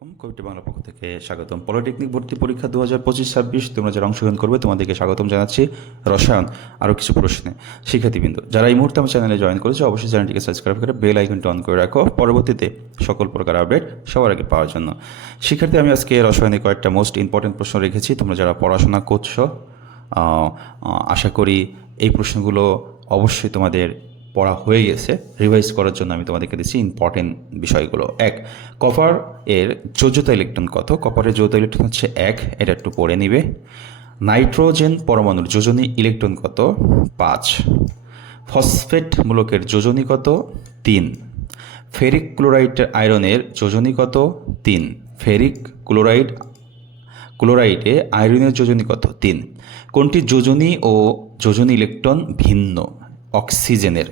আলাইকুম। কবিটি বাংলা পক্ষ থেকে স্বাগতম। পলিটেকনিক ভর্তি পরীক্ষা দু হাজার পঁচিশ, ছাব্বিশ, তোমরা যারা অংশগ্রহণ করবে, তোমাদেরকে স্বাগতম জানাচ্ছি। রসায়ন আরও কিছু প্রশ্নে। শিক্ষার্থীবৃন্দ, যারা এই মুহূর্তে আমার চ্যানেলে জয়েন করেছে, অবশ্যই চ্যানেলটিকে সাবস্ক্রাইব করে বেল আইকনটি অন করে রাখো। পরবর্তীতে সকল প্রকার আপডেট সবার আগে পাওয়ার জন্য। শিক্ষার্থী, আমি আজকে রসায়নে কয়েকটা মোস্ট ইম্পর্টেন্ট প্রশ্ন রেখেছি। তোমরা যারা পড়াশোনা করছ আশা করি এই প্রশ্নগুলো অবশ্যই তোমাদের পড়া হয়ে গেছে। রিভাইজ করার জন্য আমি তোমাদেরকে দিচ্ছি ইম্পর্টেন্ট বিষয়গুলো। এক কপার এর যোজ্যতা ইলেকট্রন কত? কপারের যোজ্যতা ইলেকট্রন হচ্ছে এক, এটা একটু পড়ে নিবে। নাইট্রোজেন পরমাণুর যোজনী ইলেকট্রন কত? পাঁচ। ফসফেট মূলকের যোজনী কত? তিন। ফেরিক ক্লোরাইড আয়রনের যোজনী কত? তিন। ফেরিক ক্লোরাইড ক্লোরাইডে আয়রনের যোজনী কত? তিন। কোনটি যোজনী ও যোজনী ইলেকট্রন ভিন্ন? অক্সিজেনের।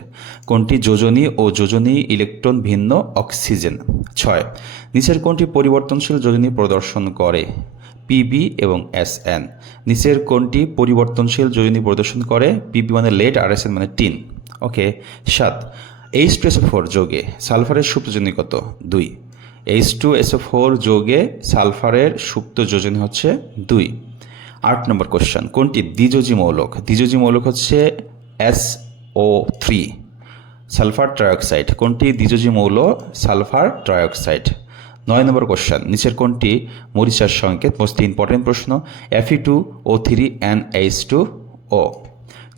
কোনটি যোজনী ও যোজনী ইলেকট্রন ভিন্ন অক্সিজেন? ছয়, নিচের কোনটি পরিবর্তনশীল যোজনী প্রদর্শন করে? পিবি এবং এস এন। নিচের কোনটি পরিবর্তনশীল যোজনী প্রদর্শন করে? পিবি মানে লেট আর এস এন মানে টিন। ওকে, সাত, এইচ টু এস ফোর যোগে সালফারের সুপ্ত যোজনী কত? দুই, এইচ টু এসও ফোর যোগে সালফারের সুপ্ত যোজনী হচ্ছে দুই। আট নম্বর কোশ্চেন, কোনটি দ্বিযোজী মৌলক? দ্বিযোজী মৌলক হচ্ছে S O three sulphur trioxide কোনটি দ্বিযোজী মৌল? সালফার ট্রাইঅক্সাইড নয় নম্বর কোশ্চেন নিচের কোনটি মরিচার সংকেত? মোস্ট ইম্পর্টেন্ট প্রশ্ন F E two O three N H two O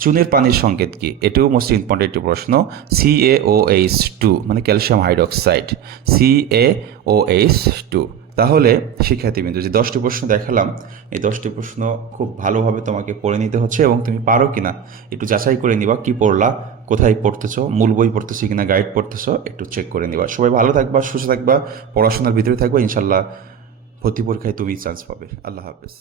চুনের পানির সংকেত কি? এটাও মোস্ট ইম্পর্টেন্ট একটি প্রশ্ন C A O H two মানে calcium hydroxide C A O H two তাহলে শিক্ষার্থীবৃন্দ যে দশটি প্রশ্ন দেখালাম, এই দশটি প্রশ্ন খুব ভালোভাবে তোমাকে পড়ে নিতে হচ্ছে এবং তুমি পারো কি না একটু যাচাই করে নিবা, কি পড়লা, কোথায় পড়তেছো, মূল বই পড়তেছো কিনা গাইড পড়তেছো, একটু চেক করে নিবা। সবাই ভালো থাকবা, সুস্থ থাকবা, পড়াশোনার ভিতরে থাকবা ইনশাল্লাহ ভর্তি পরীক্ষায় তুমি চান্স পাবে। আল্লাহ হাফেজ।